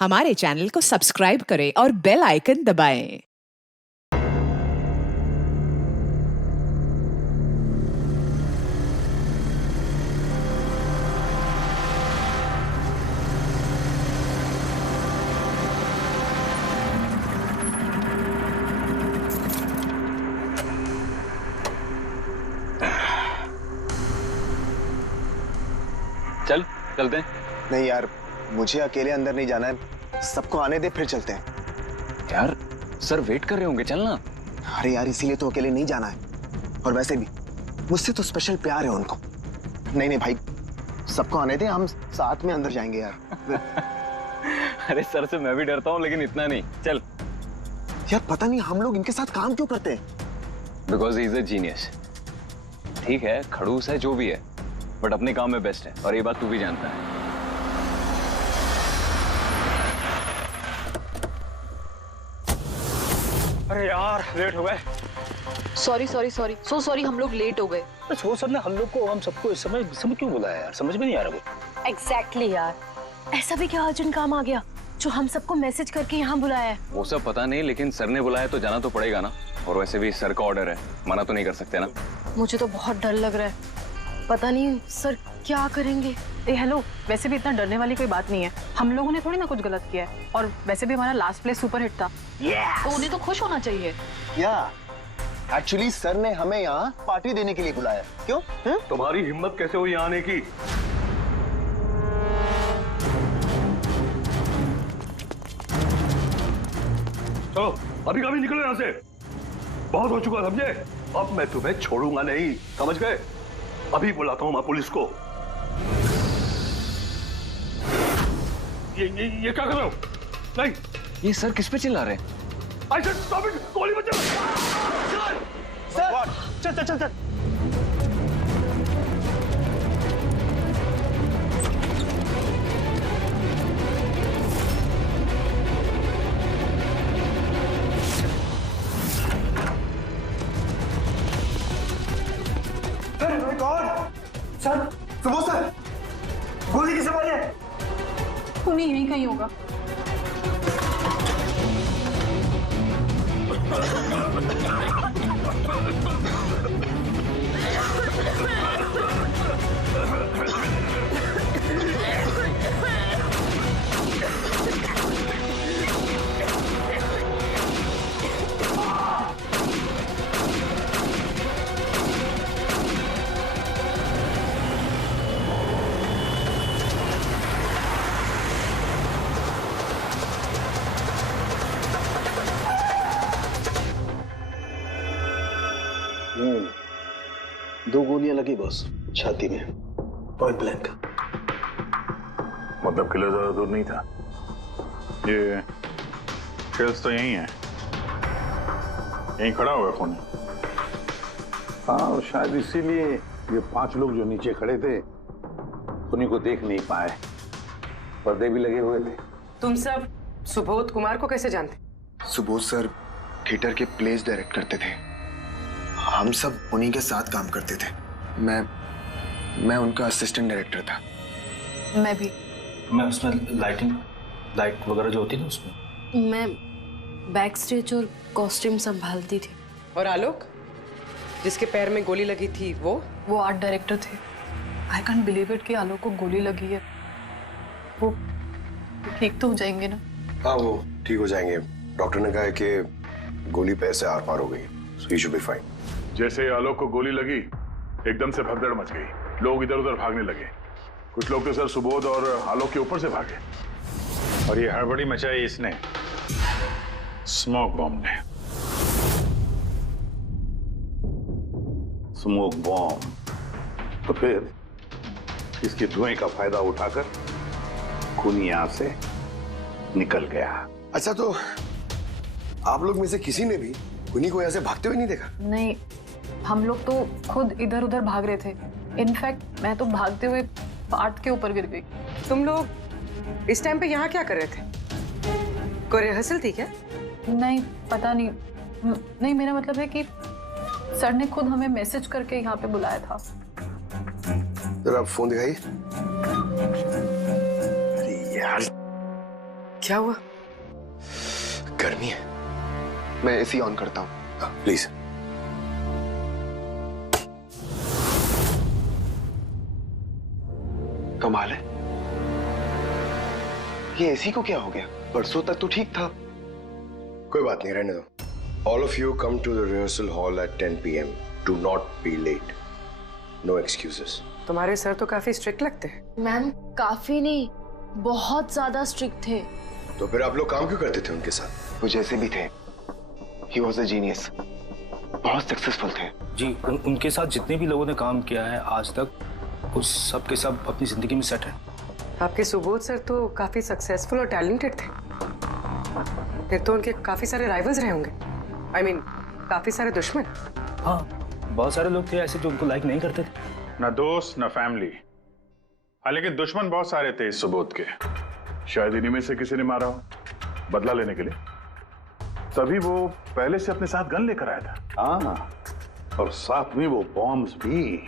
हमारे चैनल को सब्सक्राइब करें और बेल आइकन दबाएं। चल चलते हैं। नहीं यार, मुझे अकेले अंदर नहीं जाना है, सबको आने दे फिर चलते हैं। यार सर वेट कर रहे होंगे, चलना। अरे यार इसीलिए तो अकेले नहीं जाना है, और वैसे भी मुझसे तो स्पेशल प्यार है उनको। नहीं नहीं भाई, सबको आने दे, हम साथ में अंदर जाएंगे यार। अरे सर से मैं भी डरता हूँ, लेकिन इतना नहीं। चल। यार पता नहीं हम लोग इनके साथ काम क्यों करते हैं। Because he is a genius. ठीक है, खड़ूस है जो भी है, बट अपने काम में बेस्ट है, और ये बात तू भी जानता है। अरे यार लेट हो गए। Sorry sorry sorry so sorry, हम लोग लेट हो गए। वो सर ने हम लोग को, हम सबको इस समय क्यों बुलाया यार, समझ में नहीं आ रहा वो। एग्जैक्टली यार, ऐसा भी क्या अर्जेंट काम आ गया जो हम सबको मैसेज करके यहाँ बुलाया है? वो सब पता नहीं, लेकिन सर ने बुलाया तो जाना तो पड़ेगा ना। और वैसे भी सर का ऑर्डर है, मना तो नहीं कर सकते ना। मुझे तो बहुत डर लग रहा है, पता नहीं सर क्या करेंगे। हेलो, वैसे भी इतना डरने वाली कोई बात नहीं है। हम लोगों ने थोड़ी ना कुछ गलत किया है, और वैसे भी हमारा लास्ट प्ले सुपर हिट था। तो उन्हें तो खुश होना चाहिए। या एक्चुअली सर ने हमें यहाँ पार्टी देने के लिए बुलाया। क्यों? तुम्हारी हिम्मत कैसे हुई यहाँ आने की? चलो अभी कभी निकलो यहाँ से, बहुत हो चुका समझे। अब मैं तुम्हें छोड़ूंगा नहीं, समझ गए? अभी बुलाता हूँ मैं पुलिस को। ये क्या कर रहे हो? नहीं, ये सर किस पे चिल्ला रहे हैं? I said stop it! गोली मत चला! चल चल चल चल। सर, सुबोध सर, गोली किसे मारी है? उन्हें यहीं कहीं होगा। दो गोलियां लगी बॉस, छाती में, पॉइंट ब्लैंक। मतलब किला ज्यादा दूर नहीं था। ये शेल्स तो यहीं है, यहीं खड़ा हुआ खून। हाँ, और शायद इसीलिए ये 5 लोग जो नीचे खड़े थे उन्हीं को देख नहीं पाए, पर्दे भी लगे हुए थे। तुम सब सुबोध कुमार को कैसे जानते? सुबोध सर थिएटर के प्लेस डायरेक्ट करते थे, हम सब उन्हीं के साथ काम करते थे। मैं उनका असिस्टेंट डायरेक्टर था। मैं भी। मैं उसमें लाइट वगैरह जो होती है ना उसमें। मैं बैक स्टेज और कॉस्ट्यूम संभालती थी। और आलोक, जिसके पैर में गोली लगी थी, वो आर्ट डायरेक्टर थे। आई कांट बिलीव इट कि आलोक को गोली लगी है। वो ठीक तो हो जाएंगे ना? हाँ, वो ठीक हो जाएंगे। डॉक्टर ने कहा है कि गोली पैर से आर पार हो गई, so he should be fine। जैसे आलोक को गोली लगी, एकदम से भगदड़ मच गई, लोग इधर उधर भागने लगे। कुछ लोग तो सर सुबोध और आलोक के ऊपर से भागे, और ये हड़बड़ी मचाई इसने, स्मोक बॉम्ब ने। स्मोक बॉम्ब, तो फिर इसके धुएं का फायदा उठाकर खूनी यहां से निकल गया। अच्छा, तो आप लोग में से किसी ने भी उन्हीं को यहाँ से भागते हुए नहीं देखा? नहीं, हम लोग तो खुद इधर उधर भाग रहे थे। इनफैक्ट मैं तो भागते हुए पार्ट के ऊपर गिर गई। तुम लोग इस टाइम पे यहाँ क्या कर रहे थे? कोई रिहर्सल थी क्या? नहीं, पता नहीं। नहीं, मेरा मतलब है कि सर ने खुद हमें मैसेज करके यहाँ पे बुलाया था। जरा फोन दिखाइए। अरे यार, क्या हुआ? गर्मी है। मैं एसी ऑन करता हूँ। प्लीज। कमाल है, ये एसी को क्या हो गया? परसों तक तो ठीक था। कोई बात नहीं, रहने दो। All of you come to the rehearsal hall at 10 PM. Do not be late. No excuses. तुम्हारे सर तो काफी स्ट्रिक्ट लगते हैं। मैम काफी नहीं, बहुत ज्यादा स्ट्रिक्ट थे। तो फिर आप लोग काम क्यों करते थे उनके साथ? वो जैसे भी थे, he was a genius. बहुत सक्सेसफुल थे। जी, उनके साथ जितने भी लोगों ने काम किया है आज तक, उस सब के सब अपनी जिंदगी में सेट है। आपके सुबोध सर तो काफी सक्सेसफुल और टैलेंटेड थे। फिर तो उनके काफी सारे राइवल्स रहे होंगे। I mean, काफी सारे दुश्मन। हाँ, बहुत सारे लोग थे ऐसे जो उनको लाइक नहीं करते थे। ना दोस्त ना फैमिली, हाँ लेकिन दुश्मन बहुत सारे थे इस सुबोध के। शायद इन्हीं में से किसी ने मारा हो, बदला लेने के लिए। तभी वो पहले से अपने साथ गन लेकर आया था। हाँ, और साथ में वो बॉम्ब्स भी।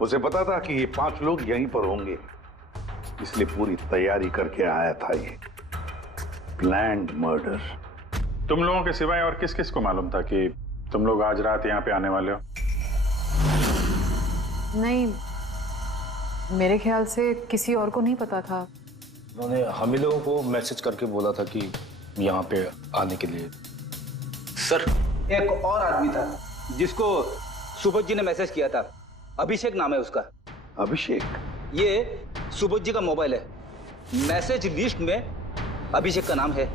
उसे पता था कि ये 5 लोग यहीं पर होंगे, इसलिए पूरी तैयारी करके आया था। ये प्लान्ड मर्डर। तुम लोगों के सिवाय और किस किस को मालूम था कि तुम लोग आज रात यहाँ पे आने वाले हो? नहीं, मेरे ख्याल से किसी और को नहीं पता था। उन्होंने हम ही लोगों को मैसेज करके बोला था कि यहाँ पे आने के लिए। सर, एक और आदमी था जिसको सुबोध जी ने मैसेज किया था। अभिषेक नाम है उसका। अभिषेक? ये सुबोध जी का मोबाइल है। मैसेज लिस्ट में अभिषेक का नाम है।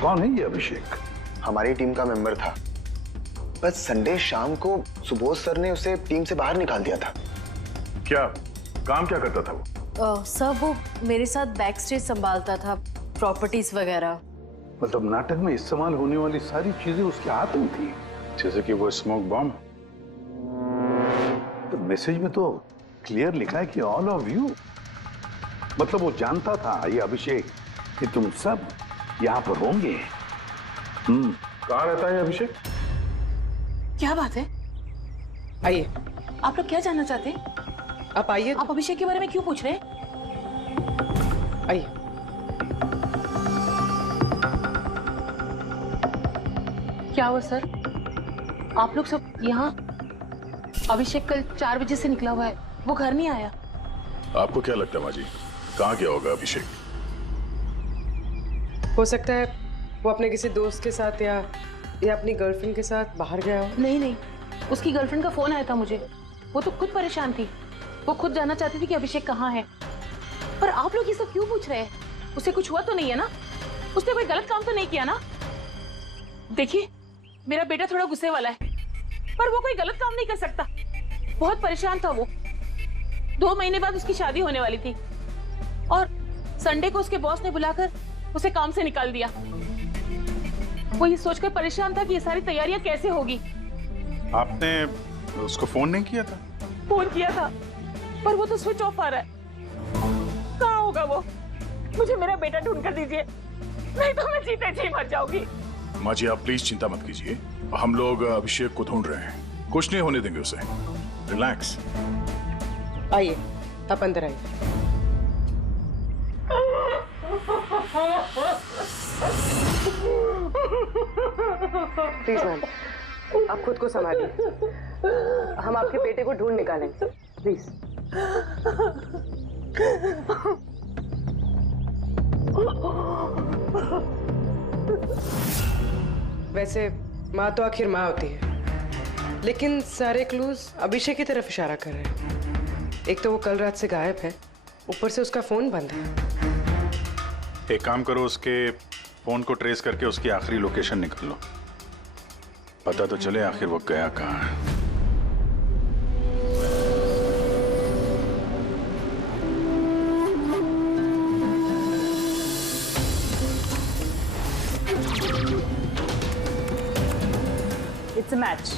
कौन है ये अभिषेक? हमारी टीम का मेंबर था, बस संडे शाम को सुबोध सर ने उसे टीम से बाहर निकाल दिया था। क्या काम क्या करता था वो? सर वो मेरे साथ बैक स्टेज संभालता था, प्रॉपर्टीज वगैरह। मतलब नाटक में इस्तेमाल होने वाली सारी चीजें उसके हाथ में थी। जैसे कि वो स्मोक बॉम्ब। तो मैसेज में तो क्लियर लिखा है कि ऑल ऑफ यू। मतलब वो जानता था ये अभिषेक कि तुम सब यहाँ पर होंगे। कहाँ रहता है अभिषेक? क्या बात है? आइए, आप लोग क्या जानना चाहते हैं? आप आइए। आप अभिषेक के बारे में क्यों पूछ रहे हैं? आइए। क्या हुआ सर? आप लोग सब यहाँ? अभिषेक कल 4 बजे से निकला हुआ है, वो घर नहीं आया। आपको क्या लगता है माँ जी, कहाँ गया होगा अभिषेक? हो सकता है वो अपने किसी दोस्त के साथ या अपनी गर्लफ्रेंड के साथ बाहर गया हो। नहीं नहीं, उसकी गर्लफ्रेंड का फोन आया था मुझे। वो तो खुद परेशान थी, वो खुद जानना चाहती थी कि अभिषेक कहाँ है। पर आप लोग ये सब क्यों पूछ रहे हैं? उसे कुछ हुआ तो नहीं है ना? उसने कोई गलत काम तो नहीं किया ना? देखिए, मेरा बेटा थोड़ा गुस्से वाला है, पर वो कोई गलत काम नहीं कर सकता। बहुत परेशान था वो। 2 महीने बाद उसकी शादी होने वाली थी और संडे को उसके बॉस ने बुलाकर उसे काम से निकाल दिया। वो ये सोचकर परेशान था कि ये सारी तैयारियां कैसे होगी। आपने उसको फोन नहीं किया था? फोन किया था, पर वो तो स्विच ऑफ आ रहा है। कहाँ होगा वो? मुझे मेरा बेटा ढूंढ कर दीजिए, नहीं तो मैं जीते जी मर जाऊंगी। माँ जी, आप प्लीज चिंता मत कीजिए, हम लोग अभिषेक को ढूंढ रहे हैं। कुछ नहीं होने देंगे उसे। रिलैक्स। आइए, आप अंदर आइए। प्लीज मैम, आप खुद को संभालिए। हम आपके बेटे को ढूंढ निकालेंगे, प्लीज। वैसे माँ तो आखिर माँ होती है, लेकिन सारे क्लूज अभिषेक की तरफ इशारा कर रहे हैं। एक तो वो कल रात से गायब है, ऊपर से उसका फोन बंद है। एक काम करो, उसके फोन को ट्रेस करके उसकी आखिरी लोकेशन निकाल लो, पता तो चले आखिर वो गया कहाँ है। It's a match.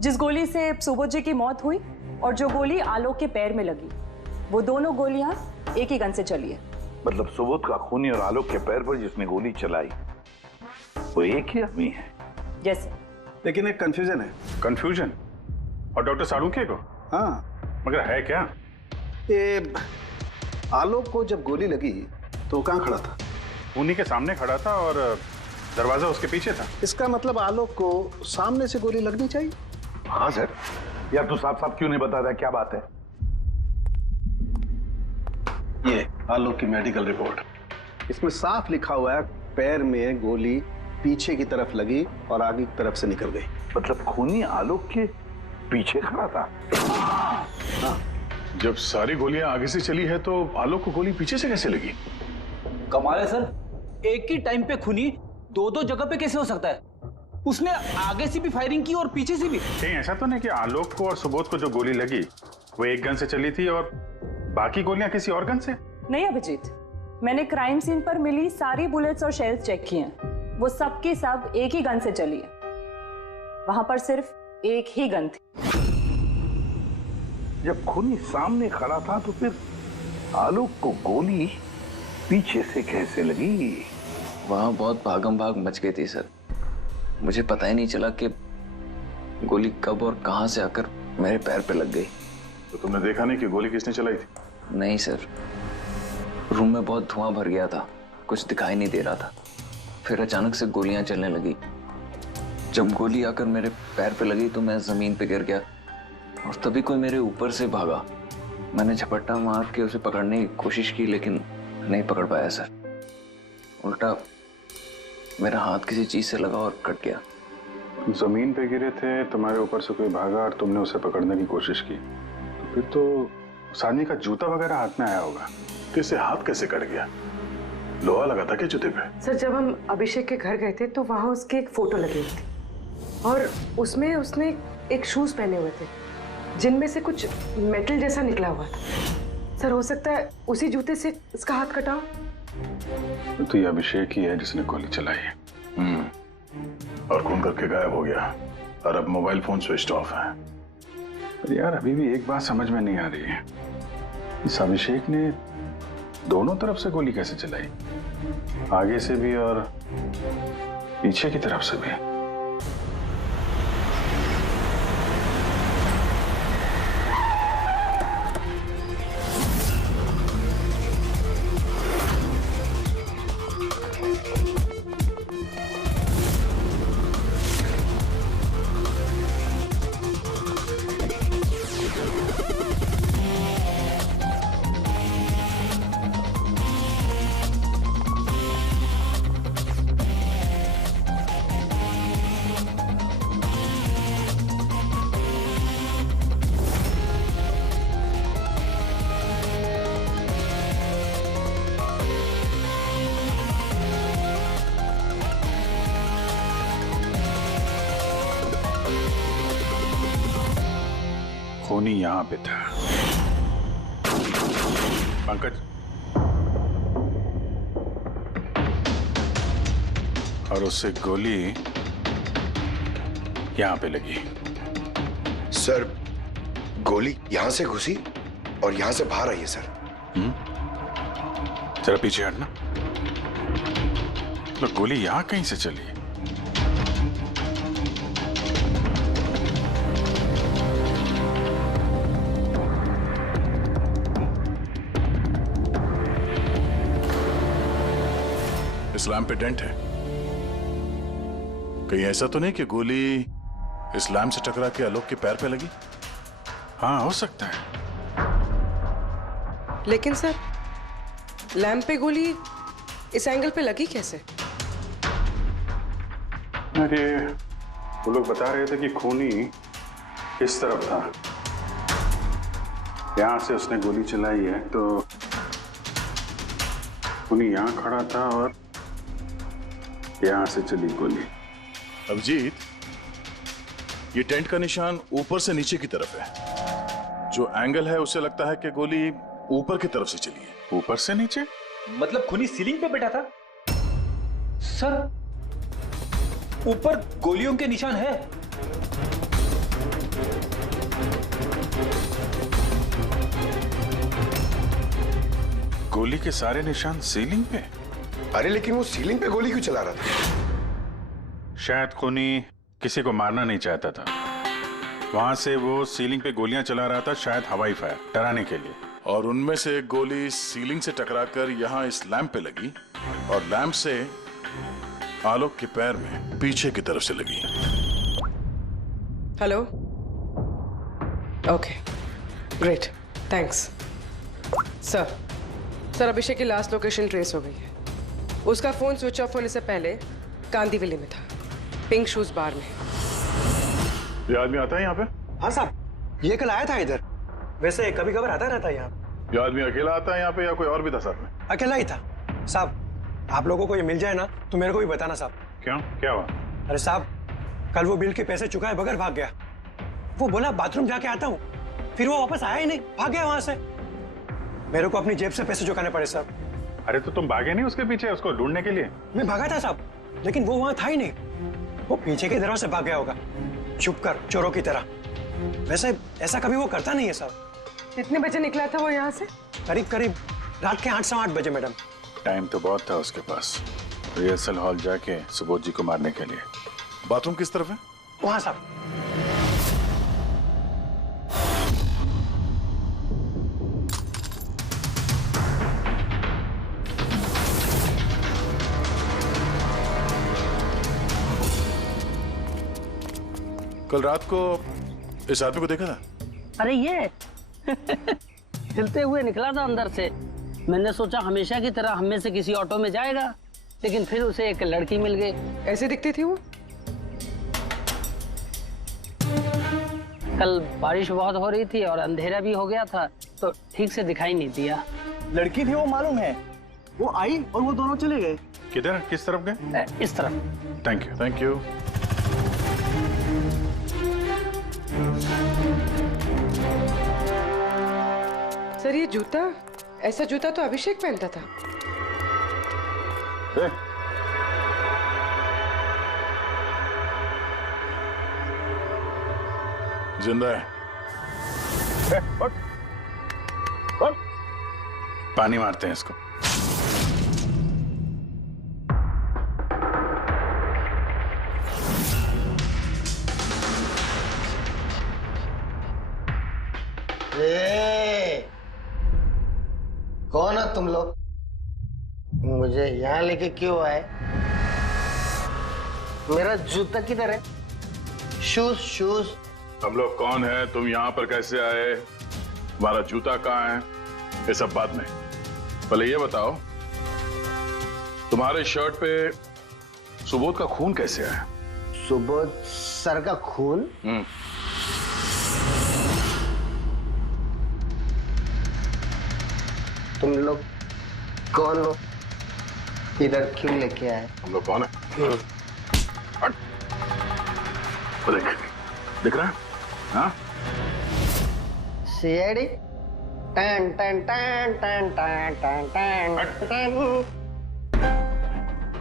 जिस गोली से सुबोध जी की मौत हुई और जो गोली आलोक के पैर में लगी, वो दोनों गोलियां एक ही गन से चली है। मतलब सुबोध का खूनी और आलोक के पैर पर जिसने गोली चलाई वो एक ही आदमी है। जैसे, लेकिन एक कंफ्यूजन है। कंफ्यूजन? और डॉक्टर साळुंखे को? हाँ, मगर है क्या? ये आलोक को जब गोली लगी तो वो कहाँ खड़ा था? खूनी के सामने खड़ा था और दरवाजा उसके पीछे था। इसका मतलब आलोक को सामने से गोली लगनी चाहिए। हाँ सर। यार तू साफ साफ क्यों नहीं बताता, क्या बात है? ये आलोक की मेडिकल रिपोर्ट, इसमें साफ लिखा हुआ है पैर में गोली पीछे की तरफ लगी और आगे की तरफ से निकल गई। मतलब खूनी आलोक के पीछे खड़ा था? हाँ। जब सारी गोलियां आगे से चली है तो आलोक को गोली पीछे से कैसे लगी? कमाल है सर, एक ही टाइम पे खूनी दो दो जगह पे कैसे हो सकता है? उसने आगे से भी फायरिंग की और पीछे से भी। कहीं ऐसा तो नहीं कि आलोक को और सुबोध को जो गोली लगी वो एक गन से चली थी और बाकी गोलियां किसी और गन से? नहीं अभिजीत, मैंने क्राइम सीन पर मिली सारी बुलेट्स और शेल्स चेक किए हैं, वो सब की सब एक ही गन से चली है। वहां पर सिर्फ एक ही गन थी। जब खूनी सामने खड़ा था तो फिर आलोक को गोली पीछे से कैसे लगी? वहां बहुत भागम भाग मच गई थी सर, मुझे पता ही नहीं चला कि गोली कब और कहां से आकर मेरे पैर पे लग गई। तो तुमने देखा नहीं कि गोली किसने चलाई थी? नहीं सर, रूम में बहुत धुआं भर गया था, कुछ दिखाई नहीं दे रहा था। फिर अचानक से गोलियां चलने लगी। जब गोली आकर मेरे पैर पे लगी तो मैं जमीन पे गिर गया और तभी कोई मेरे ऊपर से भागा। मैंने झपट्टा मार के उसे पकड़ने की कोशिश की लेकिन नहीं पकड़ पाया सर। उल्टा मेरा हाथ किसी चीज से लगा और कट गया। तुम जमीन पे गिरे थे, तुम्हारे ऊपर से कोई भागा और तुमने उसे पकड़ने की कोशिश की, तो फिर तो सानी का जूता वगैरह हाथ में आया होगा। तो इसे हाथ कैसे कट गया? लोहा लगा था क्या जूते पे? सर जब हम अभिषेक के घर गए थे तो वहां उसकी एक फोटो लगी हुई थी और उसमें उसने एक शूज पहने हुए थे जिनमें से कुछ मेटल जैसा निकला हुआ था। सर हो सकता है उसी जूते से इसका हाथ कटा। तो ये अभिषेक ही है जिसने गोली चलाई है। और खून करके गायब हो गया और अब मोबाइल फोन स्विच ऑफ है। पर यार अभी भी एक बात समझ में नहीं आ रही है, इस अभिषेक ने दोनों तरफ से गोली कैसे चलाई? आगे से भी और पीछे की तरफ से भी। खूनी यहां पे था। पंकज, और उससे गोली यहां पे लगी। सर गोली यहां से घुसी और यहां से बाहर आई है सर। जरा पीछे हटना। तो गोली यहां कहीं से चली? इस लैम्प पे डेंट है, कहीं ऐसा तो नहीं कि गोली इस लैम्प से टकरा के आलोक के पैर पे लगी? हाँ हो सकता है। लेकिन सर लैंप पे गोली इस एंगल पे लगी कैसे? अरे वो लोग बता रहे थे कि खूनी इस तरफ था, यहां से उसने गोली चलाई है, तो खूनी यहां खड़ा था और यहां से चली गोली। अभिजीत, ये टेंट का निशान ऊपर से नीचे की तरफ है। जो एंगल है उसे लगता है कि गोली ऊपर की तरफ से चली है। ऊपर से नीचे? मतलब खूनी सीलिंग पे बैठा था? सर ऊपर गोलियों के निशान है। गोली के सारे निशान सीलिंग पे? अरे लेकिन वो सीलिंग पे गोली क्यों चला रहा था? शायद खूनी किसी को मारना नहीं चाहता था, वहां से वो सीलिंग पे गोलियां चला रहा था, शायद हवाई फायर डराने के लिए। और उनमें से एक गोली सीलिंग से टकराकर यहां इस लैंप पे लगी और लैंप से आलोक के पैर में पीछे की तरफ से लगी। Hello, okay, great, thanks. Sir Abhishek की लास्ट लोकेशन ट्रेस हो गई है। उसका फोन स्विच ऑफ होने से पहले कांदीवली में था, पिंक शूज बार में। ये आदमी आता है यहाँ पे? हाँ साहब, ये कल आया था इधर। वैसे कभी कभार आता रहता है यहाँ। ये आदमी अकेला आता है यहाँ पे या कोई और भी था साथ में? अकेला ही था साहब। आप लोगों को ये मिल जाए ना तो मेरे को भी बताना साहब। क्यों, क्या हुआ? अरे साहब, कल वो बिल के पैसे चुकाए बगैर भाग गया। वो बोला बाथरूम जाके आता हूँ, फिर वो वापस आया ही नहीं, भाग गया वहां से। मेरे को अपनी जेब से पैसे चुकाने पड़े साहब। अरे तो तुम भागे नहीं उसके पीछे उसको ढूंढने के लिए? मैं भागा था साहब, लेकिन वो वहां था ही नहीं। वो पीछे के दरवाजे से भाग गया होगा, छुप कर, चोरों की तरह। वैसे ऐसा कभी वो करता नहीं है साहब। कितने बजे निकला था वो यहाँ से? करीब रात के 8 सवा 8 बजे मैडम। टाइम तो बहुत था उसके पास रिहर्सल हॉल जाके सुबोध जी को मारने के लिए। बाथरूम किस तरफ है? वहां साहब। कल रात को इस आदमी को देखा था? अरे ये हिलते हुए निकला था अंदर से। मैंने सोचा हमेशा की तरह हम में से किसी ऑटो में जाएगा, लेकिन फिर उसे एक लड़की मिल गई। ऐसे दिखती थी वो? कल बारिश बहुत हो रही थी और अंधेरा भी हो गया था, तो ठीक से दिखाई नहीं दिया। लड़की थी वो मालूम है, वो आई और वो दोनों चले गए। किधर, किस तरफ गए? इस तरफ। Thank you. Thank you. Sir ये जूता, ऐसा जूता तो अभिषेक पहनता था। जिंदा है। पानी मारते हैं इसको। कौन हो तुम लोग? मुझे यहाँ लेके क्यों आए? मेरा जूता किधर है? शूज। हम लोग कौन है, तुम यहाँ पर कैसे आए, हमारा जूता कहाँ है, ये सब बात में। पहले ये बताओ, तुम्हारे शर्ट पे सुबोध का खून कैसे आया? सुबोध सर का खून? तुम लोग कौन हो? इधर क्यों लेके आए? हम लोग कौन है? दिख रहा है? हाँ? सीआईडी? टन टन टन टन टन टन टन टन।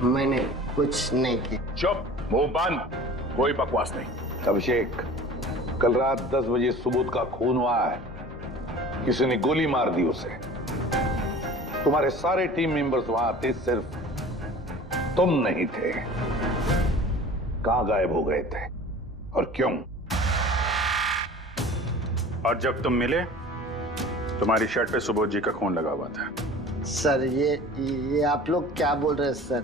मैंने कुछ नहीं किया। चुप, मुंह बंद, कोई बकवास नहीं। अभिषेक, कल रात 10 बजे सुबोध का खून हुआ है। किसी ने गोली मार दी उसे। तुम्हारे सारे टीम मेंबर्स वहां थे, सिर्फ तुम नहीं थे। कहां गायब हो गए थे और क्यों? और जब तुम मिले, तुम्हारी शर्ट पे सुबोध जी का खून लगा हुआ था। सर ये आप लोग क्या बोल रहे हैं सर?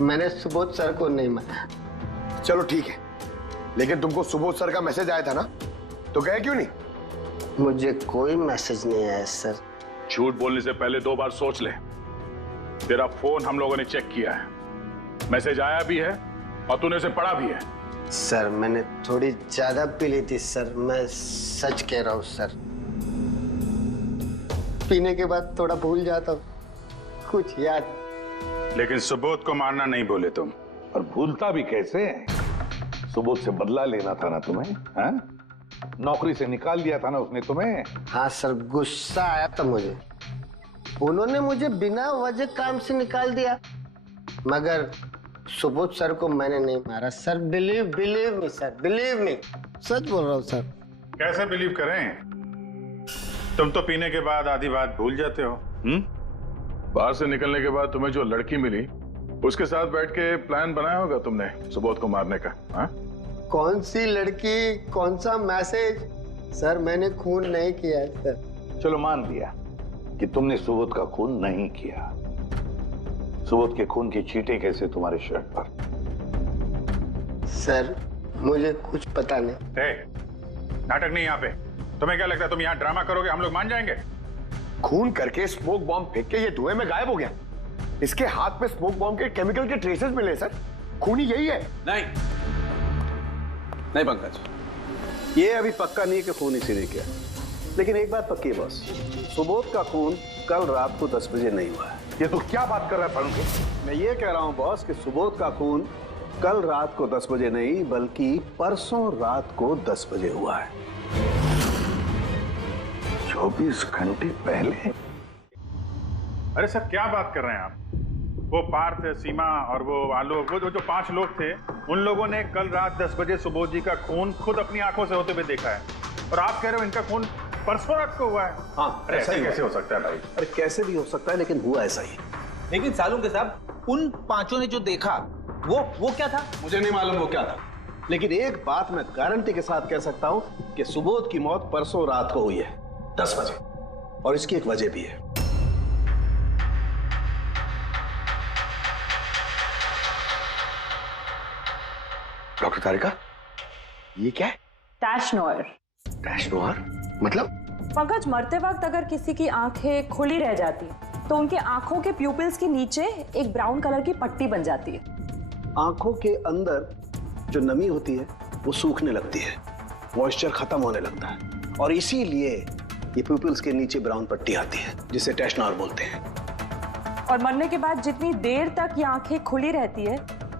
मैंने सुबोध सर को नहीं मारा। चलो ठीक है, लेकिन तुमको सुबोध सर का मैसेज आया था ना, तो गए क्यों नहीं? मुझे कोई मैसेज नहीं आया सर। झूठ बोलने से पहले 2 बार सोच ले। तेरा फोन हम लोगों ने चेक किया है, मैसेज आया भी है और तूने उसे पढ़ा भी है। सर मैंने थोड़ी ज्यादा पी ली थी सर, मैं सच कह रहा हूँ सर। पीने के बाद थोड़ा भूल जाता हूँ, कुछ याद। लेकिन सुबोध को मारना नहीं बोले तुम, और भूलता भी कैसे? सुबोध से बदला लेना था ना तुम्हें, हाँ? नौकरी से निकाल दिया था ना उसने तुम्हें। हाँ सर, गुस्सा आया था मुझे। उन्होंने मुझे बिना वजह काम से निकाल दिया, मगर सुबोध सर को मैंने नहीं मारा sir. Believe me sir, believe me, सच बोल रहा हूँ सर। कैसे बिलीव करें? तुम तो पीने के बाद आधी बात भूल जाते हो। बाहर से निकलने के बाद तुम्हें जो लड़की मिली, उसके साथ बैठ के प्लान बनाया होगा तुमने सुबोध को मारने का, हाँ? कौन सी लड़की, कौन सा मैसेज? सर मैंने खून नहीं किया है सर। चलो मान लिया, कि तुमने सुबोध का खून नहीं किया। सुबोध के खून की चींटे कैसे तुम्हारे शर्ट पर? सर मुझे कुछ पता नहीं। नाटक नहीं यहाँ पे। तुम्हें क्या लगता है तुम यहाँ ड्रामा करोगे हम लोग मान जाएंगे? खून करके स्मोक बॉम्ब फेंक के ये धुएं में गायब हो गया। इसके हाथ में स्मोक बॉम्ब के केमिकल के ट्रेसेस मिले सर। खूनी यही है। नहीं पंकज, ये अभी पक्का नहीं है कि खून इसी ने किया, लेकिन एक बात पक्की है बॉस, सुबोध का खून कल रात को 10 बजे नहीं हुआ है। ये तो क्या बात कर रहा है फरूक? मैं ये कह रहा हूं बॉस कि सुबोध का खून कल रात को 10 बजे नहीं बल्कि परसों रात को 10 बजे हुआ है। 24 घंटे पहले? अरे सर क्या बात कर रहे हैं आप? वो पार्थ, सीमा और वो आलोक, वो जो 5 लोग थे, उन लोगों ने कल रात 10 बजे सुबोध जी का खून खुद अपनी आंखों से होते हुए देखा है, और आप कह रहे हो इनका खून परसों रात को हुआ है? हाँ, अरे ऐसे कैसे हो सकता है भाई? अरे कैसे भी हो सकता है, लेकिन हुआ ऐसा ही। लेकिन सालू के साहब, उन 5 ने जो देखा वो क्या था? मुझे नहीं मालूम वो क्या था, लेकिन एक बात मैं गारंटी के साथ कह सकता हूं कि सुबोध की मौत परसों रात को हुई है 10 बजे, और इसकी एक वजह भी है। डॉक्टर तारिका, ये क्या है? टैश नोयर। टैश नोयर मतलब? पंकज, मरते वक्त अगर किसी की आंखें खुली रह जाती तो उनके आंखों के प्यूपिल्स के नीचे एक ब्राउन कलर की पट्टी बन जाती है। आंखों के अंदर जो नमी होती है वो सूखने लगती है, मॉइस्चर खत्म होने लगता है, और इसीलिए ये प्यूपिल्स के नीचे ब्राउन पट्टी आती है जिसे टैश नोयर बोलते हैं। और मरने के बाद जितनी देर तक ये आंखें खुली रहती है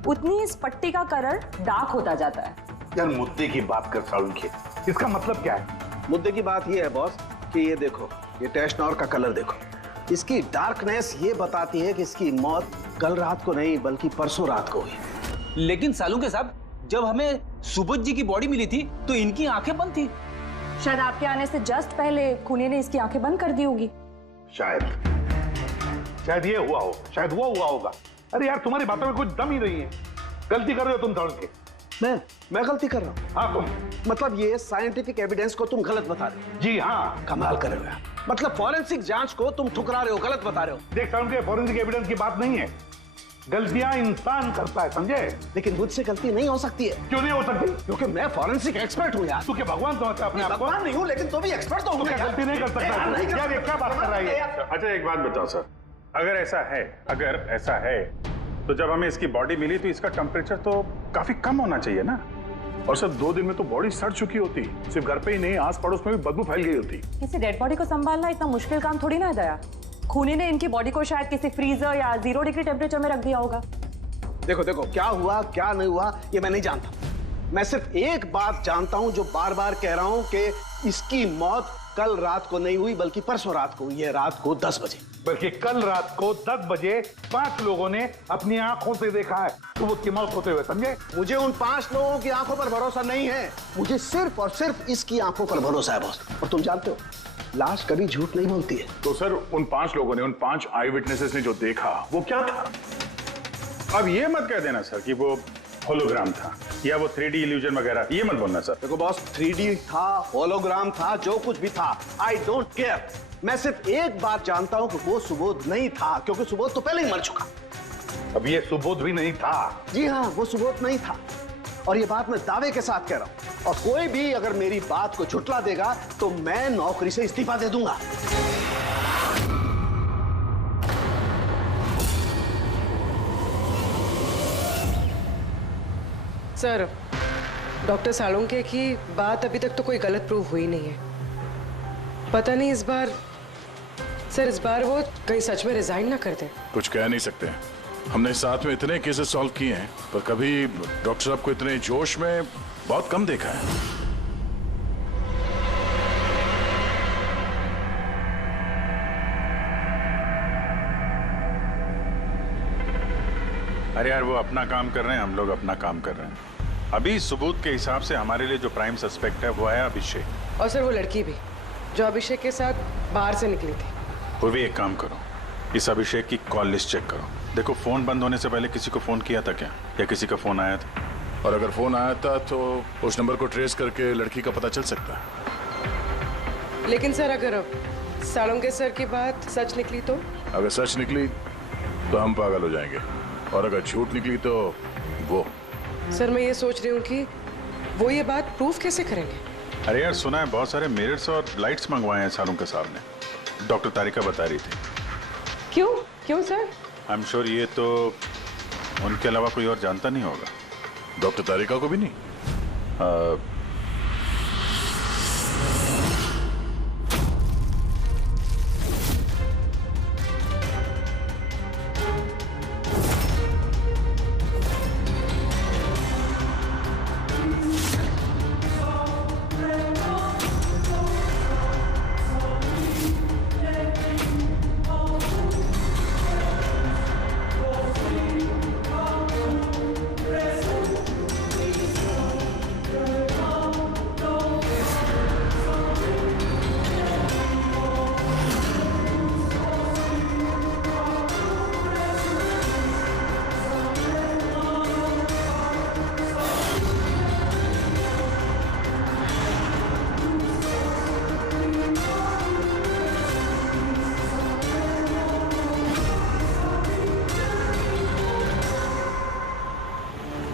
उतनी इस पट्टी का कलर डार्क होता जाता है। यार मुद्दे की बात कर सालू के, इसका मतलब क्या है? मुद्दे की बात ये है बॉस कि ये देखो, ये टैश नोयर का कलर देखो, इसकी डार्कनेस ये बताती है कि इसकी मौत कल रात को नहीं बल्कि परसों रात को हुई। लेकिन सालू के साहब, जब हमें सुबोध जी की बॉडी मिली थी तो इनकी आंखें बंद थी। शायद आपके आने से जस्ट पहले खूनी ने इसकी आंखें बंद कर दी होगी। शायद ये हुआ हो, शायद वो हुआ होगा। अरे यार तुम्हारी बातों में कुछ दम ही नहीं है। गलती कर रहे हो तुम तौड़ के। मैं गलती कर रहा हूँ? हाँ तुम। मतलब ये साइंटिफिक एविडेंस को तुम गलत बता रहे हो? जी हाँ। कमाल कर रहे हो। मतलब फॉरेंसिक जांच को तुम ठुकरा रहे हो, गलत बता रहे हो। देख साउंड के फॉरेंसिक एविडेंस की बात नहीं है, गलतियां इंसान करता है, समझे? लेकिन मुझसे गलती नहीं हो सकती है। क्यों नहीं हो सकती? क्योंकि मैं फॉरेंसिक एक्सपर्ट हूँ यार। तू क्या भगवान समझता है अपने आप को? भगवान नहीं हूँ, लेकिन तो भी एक्सपर्ट तो हूँ। गलती नहीं कर सकता यार, ये क्या बात कर रहा है? अच्छा एक बात बताओ सर, अगर ऐसा है तो जब हमें इसकी बॉडी मिली तो इसका टेम्परेचर तो काफी कम होना चाहिए ना? और सर 2 दिन में तो बॉडी सड़ चुकी होती, सिर्फ घर पे ही नहीं आस पड़ोस में भी बदबू फैल गई होती। किसी डेड बॉडी को संभालना इतना मुश्किल काम थोड़ी ना है दया। खूनी ने इनकी बॉडी को शायद किसी फ्रीजर या 0 डिग्री टेम्परेचर में रख दिया होगा। देखो क्या हुआ क्या नहीं हुआ ये मैं नहीं जानता। मैं सिर्फ एक बात जानता हूं जो बार बार कह रहा हूं कि इसकी मौत कल रात को नहीं हुई बल्कि परसों रात को हुई है, रात को 10 बजे। बल्कि कल रात को 10 बजे 5 लोगों ने अपनी आंखों से देखा है सुबोध की मौत होते हुए, समझे? मुझे उन 5 लोगों की आंखों पर भरोसा नहीं है, मुझे सिर्फ और सिर्फ इसकी आंखों पर भरोसा है बॉस। और तुम जानते हो लाश कभी झूठ नहीं बोलती है। तो सर उन 5 लोगों ने, उन 5 आई विटनेसेस ने जो देखा वो क्या था? अब ये मत कह देना सर कि वो होलोग्राम था या वो 3D इल्यूजन वगैरह, ये मत बोलना सर। देखो बॉस, 3D था, होलोग्राम था, जो कुछ भी था, आई डोंट केयर। मैं सिर्फ एक बात जानता हूं कि वो सुबोध नहीं था, क्योंकि सुबोध तो पहले ही मर चुका। अब ये सुबोध भी नहीं था? जी हाँ, वो सुबोध नहीं था, और ये बात मैं दावे के साथ कह रहा हूं। और कोई भी अगर मेरी बात को झुठला देगा तो मैं नौकरी से इस्तीफा दे दूंगा। सर, डॉक्टर सालुंके की बात अभी तक तो कोई गलत प्रूव हुई नहीं है। पता नहीं इस बार वो कहीं सच में रिजाइन ना कर दें। कुछ कह नहीं सकते, हमने साथ में इतने केसेस सॉल्व किए हैं पर कभी डॉक्टर साहब को इतने जोश में बहुत कम देखा है। अरे यार वो अपना काम कर रहे हैं, हम लोग अपना काम कर रहे हैं। अभी सबूत के हिसाब से हमारे लिए जो प्राइम सस्पेक्ट है वो है अभिषेक। और सर वो लड़की भी जो अभिषेक के साथ बाहर से निकली थी। वो भी एक काम करो, इस अभिषेक की कॉल लिस्ट चेक करो, देखो फोन बंद होने से पहले किसी को फोन किया था क्या, या किसी का फोन आया था? और अगर फोन आया था तो उस नंबर को ट्रेस करके लड़की का पता चल सकता है। लेकिन सर अगर सालुंके सर की बात सच निकली तो? अगर सच निकली तो हम पागल हो जाएंगे, और अगर झूठ निकली तो वो। सर मैं ये सोच रही हूँ कि वो ये बात प्रूफ कैसे करेंगे? अरे यार सुना है बहुत सारे मिरर्स और लाइट्स मंगवाए हैं सालुंके साहब ने, डॉक्टर तारिका बता रही थी। क्यों क्यों सर? आई एम श्योर ये तो उनके अलावा कोई और जानता नहीं होगा। डॉक्टर तारिका को भी नहीं?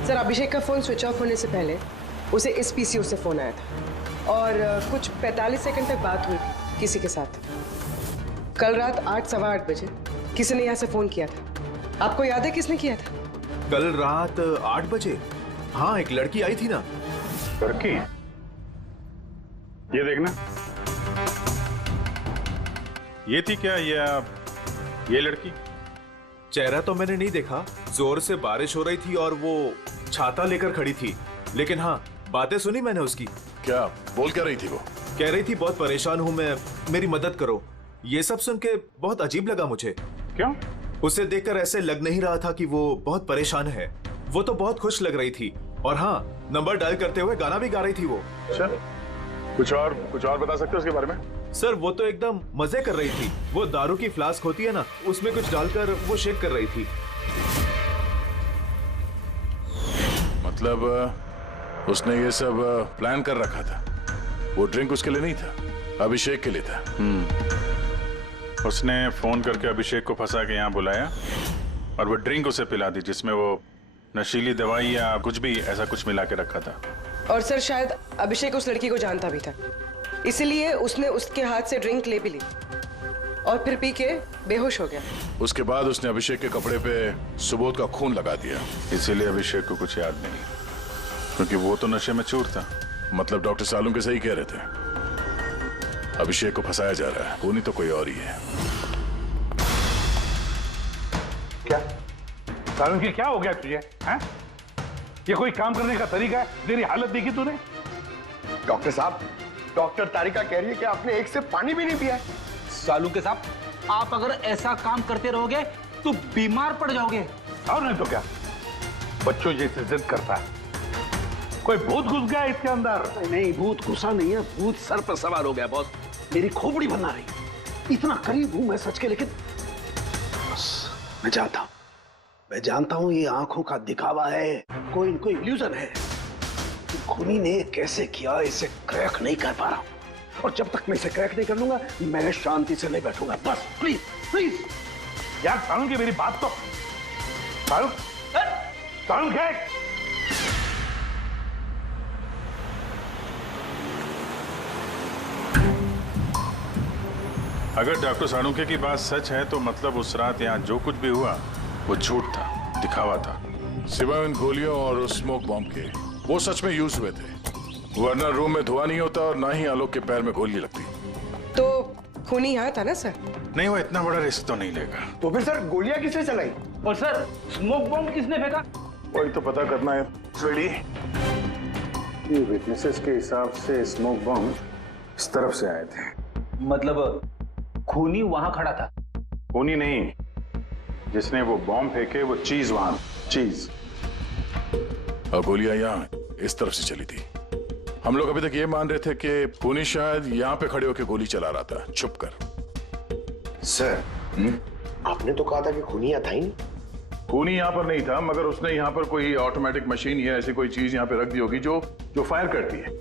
सर अभिषेक का फोन स्विच ऑफ होने से पहले उसे इस पीसीओ से फोन आया था और कुछ 45 सेकंड तक बात हुई किसी के साथ। कल रात 8:15 बजे किसी ने यहाँ से फोन किया था। आपको याद है किसने किया था? कल रात 8 बजे? हाँ, एक लड़की आई थी ना। लड़की? ये देखना, ये थी क्या ये लड़की? चेहरा तो मैंने नहीं देखा, जोर से बारिश हो रही थी और वो छाता लेकर खड़ी थी, लेकिन हाँ बातें सुनी मैंने उसकी। क्या बोल क्या रही थी वो? कह रही थी बहुत परेशान हूँ मैं, मेरी मदद करो। ये सब सुन के बहुत अजीब लगा मुझे। क्यों? उसे देखकर ऐसे लग नहीं रहा था कि वो बहुत परेशान है, वो तो बहुत खुश लग रही थी। और हाँ, नंबर डायल करते हुए गाना भी गा रही थी वो। अच्छा, कुछ और बता सकते हो उसके बारे में? सर वो तो एकदम मजे कर रही थी। वो दारू की फ्लास्क होती है ना, उसमें कुछ डालकर वो शेक कर रही थी। मतलब उसने ये सब प्लान कर रखा था। वो ड्रिंक उसके लिए नहीं था, अभिषेक के लिए था। उसने फोन करके अभिषेक को फंसा के यहाँ बुलाया और वो ड्रिंक उसे पिला दी जिसमें वो नशीली दवाई या कुछ भी ऐसा कुछ मिला के रखा था। और सर शायद अभिषेक उस लड़की को जानता भी था, इसलिए उसने उसके हाथ से ड्रिंक ले भी ली और फिर पी के बेहोश हो गया। उसके बाद उसने अभिषेक के कपड़े पे सुबोध का खून लगा दिया। इसीलिए अभिषेक को कुछ याद नहीं, क्योंकि वो तो नशे में चूर था। मतलब डॉक्टर सालुंके सही कह रहे थे, अभिषेक को फंसाया जा रहा है, खूनी तो कोई और ही है। क्या सालुंके, क्या हो गया तुझे? हैं? ये कोई काम करने का तरीका है? तेरी हालत देखी तूने? डॉक्टर साहब, डॉक्टर तारिका कह रही है कि आपने एक सिर्फ पानी भी नहीं पिया है। सालुंके साहब, आप अगर ऐसा काम करते रहोगे तो बीमार पड़ जाओगे। और नहीं तो क्या, बच्चों जैसे जिद करता है। कोई भूत घुस गया इसके अंदर? नहीं, भूत घुसा नहीं है, भूत सर पर सवार हो गया बॉस। मेरी खोपड़ी बना रही। इतना करीब हूं मैं सच के, लेकिन बस मैं जानता हूं ये आंखों का दिखावा है, कोई इनको इल्यूजन है। खूनी ने कैसे किया इसे क्रैक नहीं कर पा रहा, और जब तक मैं इसे क्रैक नहीं कर लूंगा मैं शांति से नहीं बैठूंगा। बस प्लीज प्लीज यार सालुंके, मेरी बात तो सालुंके। अगर डॉक्टर सालुंके की बात सच है तो मतलब उस रात यहाँ जो कुछ भी हुआ वो झूठ था, दिखावा था। सिवाय उन गोलियों और स्मोक बॉम्ब के, वो सच में यूज हुए थे, वरना रूम में धुआं नहीं होता और ना ही आलोक के पैर में गोली लगती। तो खूनी यहाँ था ना सर? नहीं, वो इतना बड़ा रिस्क तो नहीं लेगा। तो फिर सर गोलियां किसने चलाई? और सर स्मोक बॉम्ब किसने फेंका? वही तो पता करना है। ये विटनेसेस के हिसाब से स्मोक बॉम्ब इस तरफ से आए थे। मतलब खूनी वहां खड़ा था? खूनी नहीं, जिसने वो बॉम्ब फेंके वो चीज वहां, चीज। और गोलियां यहाँ इस तरफ से चली थी। हम लोग अभी तक ये मान रहे थे कि खूनी शायद यहाँ पे खड़े होकर गोली चला रहा था छुपकर। सर, आपने तो कहा था कि खूनी यहाँ था ही नहीं। खूनी यहाँ पर नहीं था, मगर उसने यहाँ पर कोई ऑटोमेटिक मशीन या ऐसी कोई चीज यहाँ पे रख दी होगी जो फायर करती है।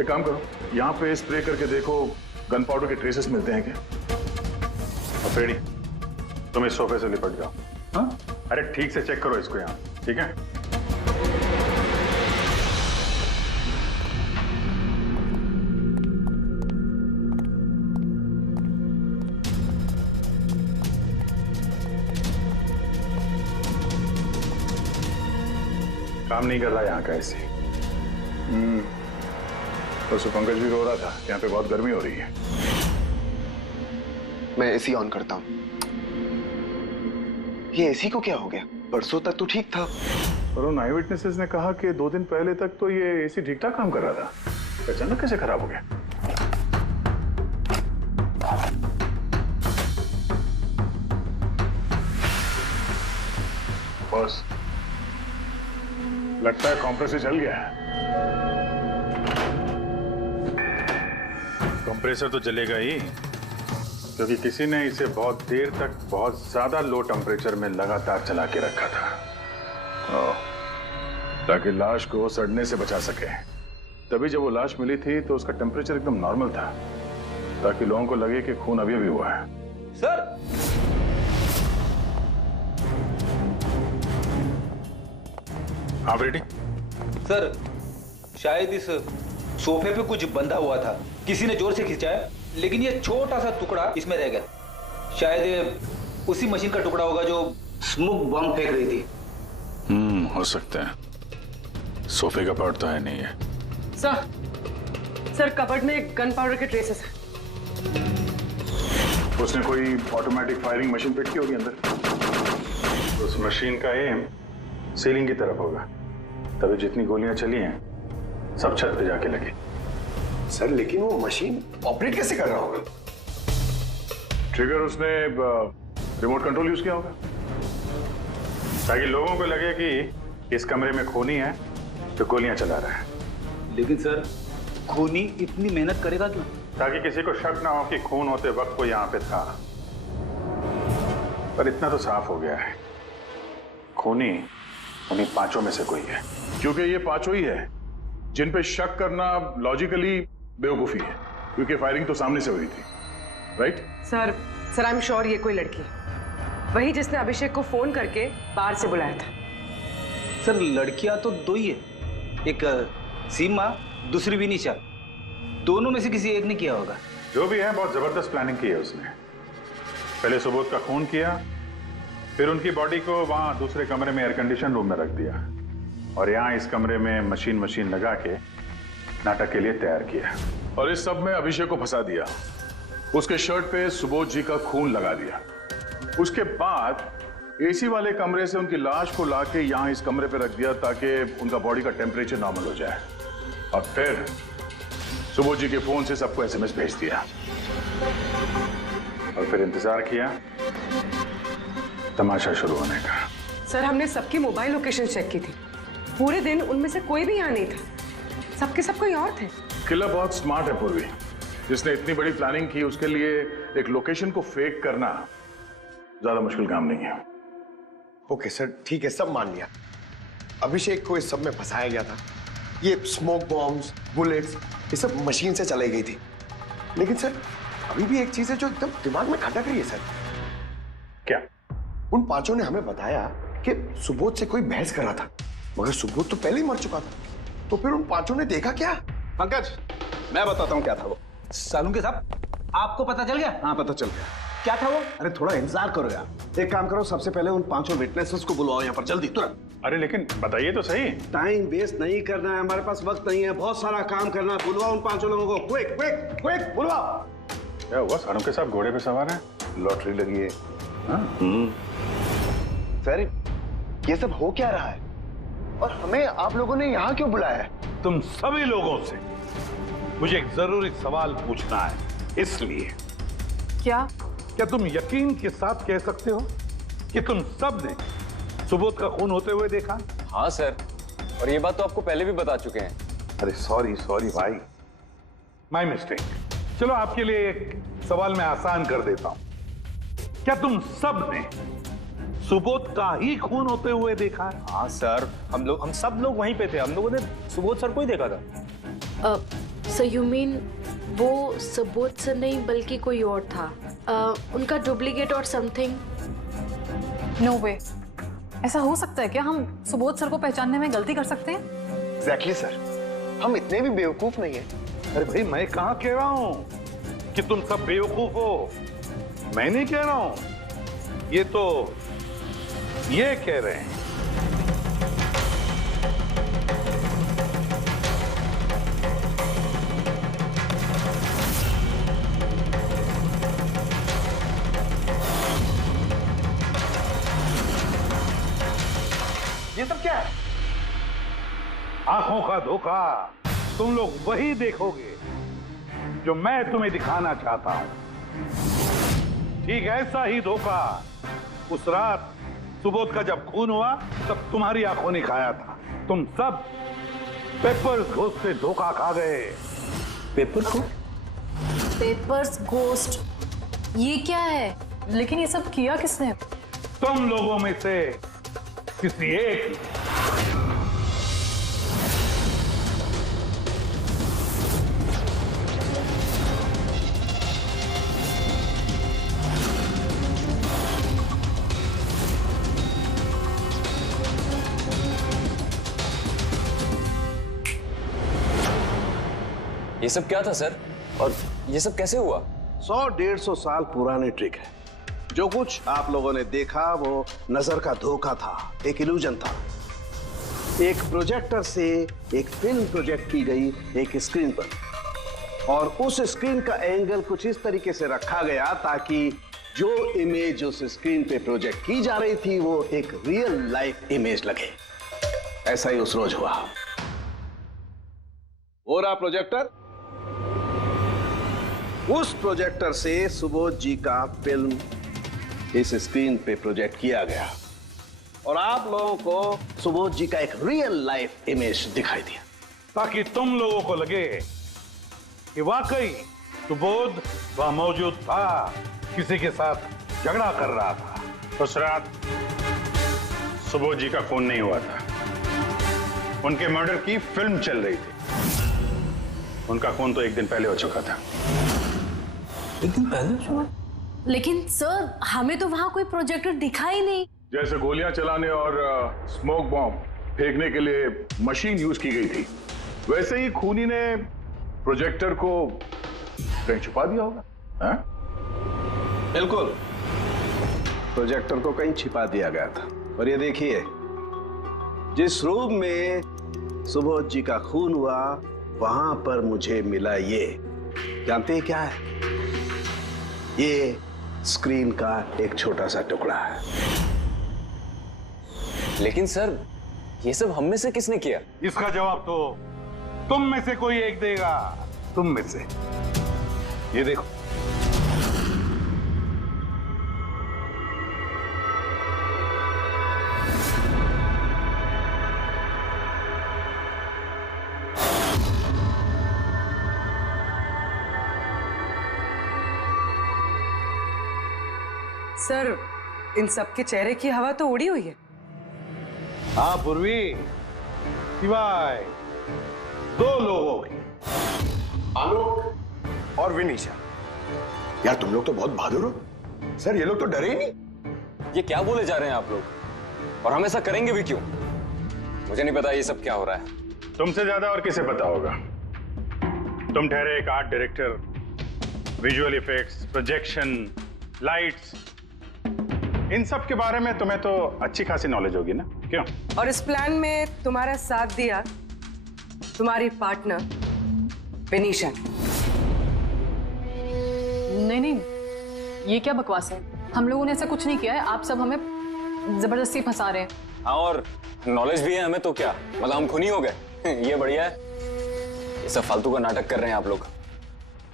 एक काम करो, यहाँ पे स्प्रे करके देखो, गन पाउडर के ट्रेसेस मिलते हैं क्या? रेडी, तुम इस सोफे से लिपट जाओ। हाँ? अरे ठीक से चेक करो इसको यहाँ, ठीक है? काम नहीं कर रहा यहाँ का ऐसे। तो पंकज भी रो रहा था, यहाँ पे बहुत गर्मी हो रही है। मैं एसी ऑन करता हूँ। ये एसी को क्या हो गया? परसों तक तो ठीक था। और उन आई विटनेसेस ने कहा कि 2 दिन पहले तक तो ये एसी ठीक ठाक काम कर रहा था, अचानक कैसे खराब हो गया? बॉस, लगता है कंप्रेसर जल गया है। कंप्रेसर तो जलेगा ही, क्योंकि किसी ने इसे बहुत देर तक बहुत ज्यादा लो टेम्परेचर में लगातार चला के रखा था, ताकि लाश को सड़ने से बचा सके। तभी जब वो लाश मिली थी तो उसका टेम्परेचर एकदम नॉर्मल था, ताकि लोगों को लगे कि खून अभी अभी हुआ है। सर, हाँ बेटी। सर, शायद इस सोफे पे कुछ बंधा हुआ था, किसी ने जोर से खींचा, लेकिन ये छोटा सा टुकड़ा इसमें रह गया। शायद ये उसी मशीन का टुकड़ा होगा जो स्मोक बम फेंक रही थी। हो सकता है। सोफे का पार्ट तो है नहीं है। सर कबर्ड में गन पाउडर के ट्रेसेस हैं। उसने कोई ऑटोमेटिक फायरिंग मशीन फिट की होगी अंदर। उस मशीन का एम सीलिंग की तरफ होगा, तभी जितनी गोलियां चली हैं सब छत पे जाके लगी। सर लेकिन वो मशीन ऑपरेट कैसे कर रहा होगा? ट्रिगर उसने रिमोट कंट्रोल यूज किया होगा, ताकि लोगों को लगे कि इस कमरे में खूनी है तो गोलियां चला रहा है। लेकिन सर, खूनी इतनी मेहनत करेगा क्यों? ताकि किसी को शक ना हो कि खून होते वक्त वो यहाँ पे था। पर इतना तो साफ हो गया है, खूनी उन्हीं 5 में से कोई है। क्योंकि ये 5 ही है जिन पे शक करना लॉजिकली बेवकूफी है, क्योंकि फायरिंग तो सामने से हुई थी, right? Sir I am sure ये कोई लड़की है, वही जिसने अभिषेक को फोन करके बाहर से बुलाया था। सर, लड़कियां तो 2 ही है, एक सीमा, दूसरी विनीशा। दोनों में से किसी एक ने किया होगा। जो भी है, बहुत जबरदस्त प्लानिंग की है उसने। पहले सुबोध का खून किया, फिर उनकी बॉडी को वहां दूसरे कमरे में एयर कंडीशन रूम में रख दिया, और यहाँ इस कमरे में मशीन लगा के नाटक के लिए तैयार किया। और इस सब में अभिषेक को फंसा दिया, उसके शर्ट पे सुबोध जी का खून लगा दिया। उसके बाद एसी वाले कमरे से उनकी लाश को लाके यहाँ इस कमरे पे रख दिया, ताकि उनका बॉडी का टेम्परेचर नॉर्मल हो जाए। और फिर सुबोध जी के फोन से सबको एसएमएस भेज दिया, और फिर इंतजार किया तमाशा शुरू होने का। सर हमने सबकी मोबाइल लोकेशन चेक की थी, पूरे दिन उनमें से कोई भी यहाँ नहीं था, सबके सब कोई और थे। किलर बहुत स्मार्ट है पूर्वी, जिसने इतनी बड़ी प्लानिंग की, उसके लिए एक लोकेशन को फेक करना ज्यादा मुश्किल काम नहीं है। ओके सर, ठीक है, सब मान लिया। अभिषेक को इस सब में फंसाया गया था। ये स्मोक बॉम्ब्स, बुलेट्स, ये सब मशीन से चलाई गई थी। लेकिन सर अभी भी एक चीज है जो एकदम दिमाग में खटक रही है सर। क्या? उन 5 ने हमें बताया कि सुबोध से कोई बहस कर रहा था, मगर सुबोध तो पहले ही मर चुका था। तो फिर उन 5 ने देखा क्या? पंकज, मैं बताता हूँ क्या था वो। सालुंके साहब, आपको पता चल गया? हाँ, पता चल गया। क्या था वो? अरे थोड़ा इंतजार करो यार। एक काम करो, सबसे पहले उन 5 विटनेसेस को बुलवाओ यहाँ पर जल्दी, तुरंत। अरे लेकिन बताइए तो सही। टाइम वेस्ट नहीं करना है, हमारे पास वक्त नहीं है, बहुत सारा काम करना है। बुलवाओ उन 5 लोगों को, क्विक क्विक क्विक बुलवाओ। क्या हुआ? सालुंके साहब घोड़े पे सवार है, लॉटरी लगी है। सर ये सब हो क्या रहा है, और हमें आप लोगों ने यहाँ क्यों बुलाया है? तुम सभी लोगों से मुझे एक जरूरी सवाल पूछना है, इसलिए। क्या तुम यकीन के साथ कह सकते हो कि तुम सब ने सुबोध का खून होते हुए देखा? हाँ सर, और ये बात तो आपको पहले भी बता चुके हैं। अरे सॉरी भाई, माय मिस्टेक। चलो आपके लिए एक सवाल मैं आसान कर देता हूं। क्या तुम सब ने सुबोध का ही खून होते हुए देखा है? हाँ सर, हम सब लोग वहीं पे थे। हम लोगों ने सुबोध सर को ही देखा था। सर यू मीन वो सुबोध सर नहीं बल्कि कोई और था? उनका डुप्लीकेट और समथिंग। नो वे, ऐसा हो सकता है क्या? हम सुबोध सर को पहचानने में गलती कर सकते हैं? एग्जैक्टली सर, हम इतने भी बेवकूफ नहीं है। अरे भाई, मैं कहाँ कह रहा हूँ कि तुम सब बेवकूफ हो। मैं नहीं कह रहा हूँ, ये तो ये कह रहे हैं। ये सब क्या है? आंखों का धोखा। तुम लोग वही देखोगे जो मैं तुम्हें दिखाना चाहता हूं। ठीक ऐसा ही धोखा उस रात सुबोध का जब खून हुआ तब तुम्हारी आंखों ने खाया था। तुम सब पेपर्स घोस्ट से धोखा खा गए। पेपर को? पेपर्स घोस्ट, ये क्या है? लेकिन ये सब किया किसने? तुम लोगों में से किसी एक ने। ये सब क्या था सर, और ये सब कैसे हुआ? 100-150 साल पुरानी ट्रिक है। जो कुछ आप लोगों ने देखा वो नजर का धोखा था, एक इल्यूजन था। एक प्रोजेक्टर से एक फिल्म प्रोजेक्ट की गई एक स्क्रीन पर, और उस स्क्रीन का एंगल कुछ इस तरीके से रखा गया ताकि जो इमेज उस स्क्रीन पे प्रोजेक्ट की जा रही थी वो एक रियल लाइफ इमेज लगे। ऐसा ही उस रोज हुआ। हो रहा प्रोजेक्टर, उस प्रोजेक्टर से सुबोध जी का फिल्म इस स्क्रीन पे प्रोजेक्ट किया गया और आप लोगों को सुबोध जी का एक रियल लाइफ इमेज दिखाई दिया, ताकि तुम लोगों को लगे कि वाकई सुबोध वहां मौजूद था, किसी के साथ झगड़ा कर रहा था। उस रात सुबोध जी का खून नहीं हुआ था, उनके मर्डर की फिल्म चल रही थी। उनका खून तो एक दिन पहले हो चुका था। एक दिन पहले हुआ? लेकिन सर, हमें तो वहां कोई प्रोजेक्टर दिखा ही नहीं। जैसे गोलियां चलाने और स्मोक बॉम्ब फेंकने के लिए मशीन यूज की गई थी, वैसे ही खूनी ने प्रोजेक्टर को कहीं छुपा दिया होगा। हाँ? बिल्कुल, प्रोजेक्टर को कहीं छिपा दिया गया था। और ये देखिए, जिस रूम में सुबोध जी का खून हुआ वहां पर मुझे मिला ये, जानते हैं क्या है? ये स्क्रीन का एक छोटा सा टुकड़ा है। लेकिन सर, ये सब हम में से किसने किया? इसका जवाब तो तुम में से कोई एक देगा। तुम में से। ये देखो, सर, इन सबके चेहरे की हवा तो उड़ी हुई है। हाँ पूर्वी, सिवाय 2 लोगों की, आलोक और विनीशा। यार तुम लोग तो बहुत बहादुर हो। सर, ये लोग तो डरे ही नहीं। ये क्या बोले जा रहे हैं आप लोग? और हम ऐसा करेंगे भी क्यों? मुझे नहीं पता ये सब क्या हो रहा है। तुमसे ज्यादा और किसे पता होगा? तुम ठहरे एक art director, visual effects, projection, lights, इन सब के बारे में तुम्हें तो अच्छी खासी नॉलेज होगी ना, क्यों? और इस प्लान में तुम्हारा साथ दिया तुम्हारी पार्टनर विनीशा। नहीं नहीं, ये क्या बकवास है? हम लोगों ने ऐसा कुछ नहीं किया है। आप सब हमें जबरदस्ती फंसा रहे हैं। हाँ, और नॉलेज भी है हमें तो क्या, मतलब हम खूनी हो गए? ये बढ़िया है। ये सब फालतू का नाटक कर रहे हैं आप लोग।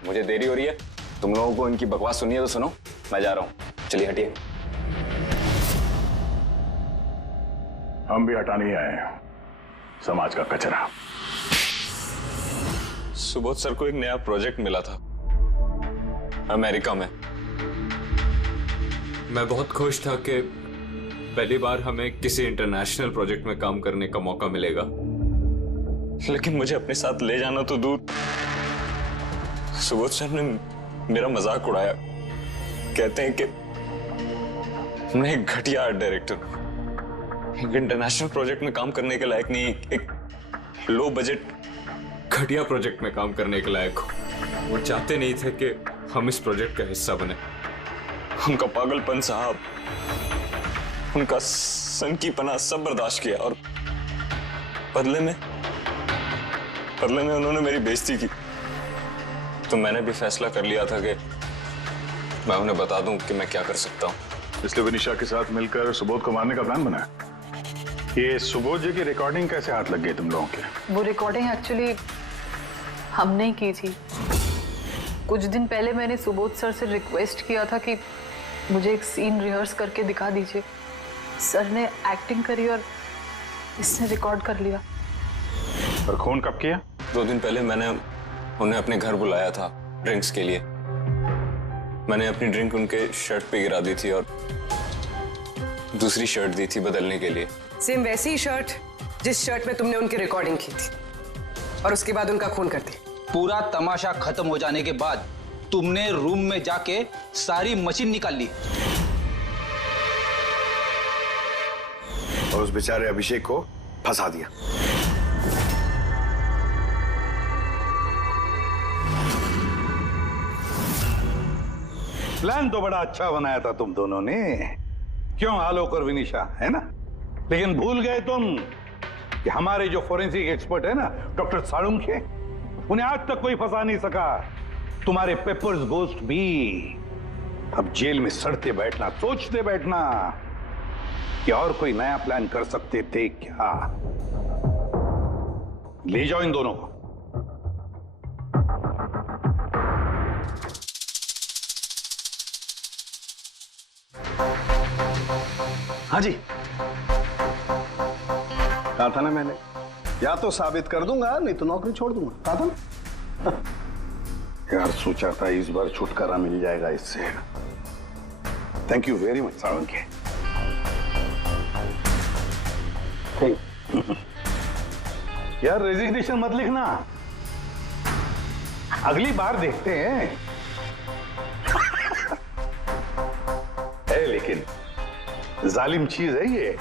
मुझे देरी हो रही है, तुम लोगों को इनकी बकवास सुनिए तो सुनो, मैं जा रहा हूँ। चलिए हटिए। हम भी हटाने ही आए हैं समाज का कचरा। सुबोध सर को एक नया प्रोजेक्ट मिला था अमेरिका में। मैं बहुत खुश था कि पहली बार हमें किसी इंटरनेशनल प्रोजेक्ट में काम करने का मौका मिलेगा। लेकिन मुझे अपने साथ ले जाना तो दूर, सुबोध सर ने मेरा मजाक उड़ाया। कहते हैं कि मैं एक घटिया आर्ट डायरेक्टर हूं, एक इंटरनेशनल प्रोजेक्ट में काम करने के लायक नहीं, एक लो बजट घटिया प्रोजेक्ट में काम करने के लायक हूं। वो चाहते नहीं थे कि हम इस प्रोजेक्ट का हिस्सा बने। उनका पागलपन साहब, उनका सनकीपना सब बर्दाश्त किया और बदले में उन्होंने मेरी बेइज्जती की। तो मैंने भी फैसला कर लिया था कि मैं उन्हें बता दूं कि मैं क्या कर सकता हूं। इसलिए विनिशा के साथ मिलकर सुबोध को मारने का प्लान बनाया। ये सुबोध जी की रिकॉर्डिंग कैसे हाथ लग गई तुम लोगों के? वो रिकॉर्डिंग एक्चुअली हमने ही की थी। कुछ दिन पहले मैंने सुबोध सर से रिक्वेस्ट किया था कि मुझे एक सीन रिहर्स करके दिखा दीजिए। सर ने एक्टिंग करी और इसने रिकॉर्ड कर लिया। और खून कब किया? 2 दिन पहले मैंने उन्हें अपने घर बुलाया था ड्रिंक्स के लिए। मैंने अपनी ड्रिंक उनके शर्ट पे गिरा दी थी और दूसरी शर्ट दी थी बदलने के लिए। सेम वैसी ही शर्ट जिस शर्ट में तुमने उनकी रिकॉर्डिंग की थी और उसके बाद उनका खून कर दिया। पूरा तमाशा खत्म हो जाने के बाद तुमने रूम में जाके सारी मशीन निकाल ली और उस बेचारे अभिषेक को फंसा दिया। प्लान तो बड़ा अच्छा बनाया था तुम दोनों ने, क्यों आलोक और विनिशा, है ना? लेकिन भूल गए तुम कि हमारे जो फोरेंसिक एक्सपर्ट है ना, डॉक्टर साळुंखे, उन्हें आज तक कोई फंसा नहीं सका। तुम्हारे पेपर्स गोस्ट भी अब जेल में सड़ते बैठना, सोचते बैठना कि और कोई नया प्लान कर सकते थे क्या। ले जाओ इन दोनों को। हाँ जी, कहा था ना मैंने, या तो साबित कर दूंगा नहीं तो नौकरी छोड़ दूंगा, कहा था ना। यार सोचा था इस बार छुटकारा मिल जाएगा इससे। Thank you very much Salunkhe. यार रेजिग्नेशन मत लिखना, अगली बार देखते हैं। है लेकिन जालिम चीज है ये।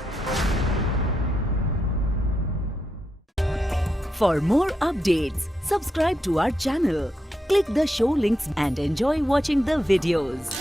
For more updates, subscribe to our channel, click the show links and enjoy watching the videos.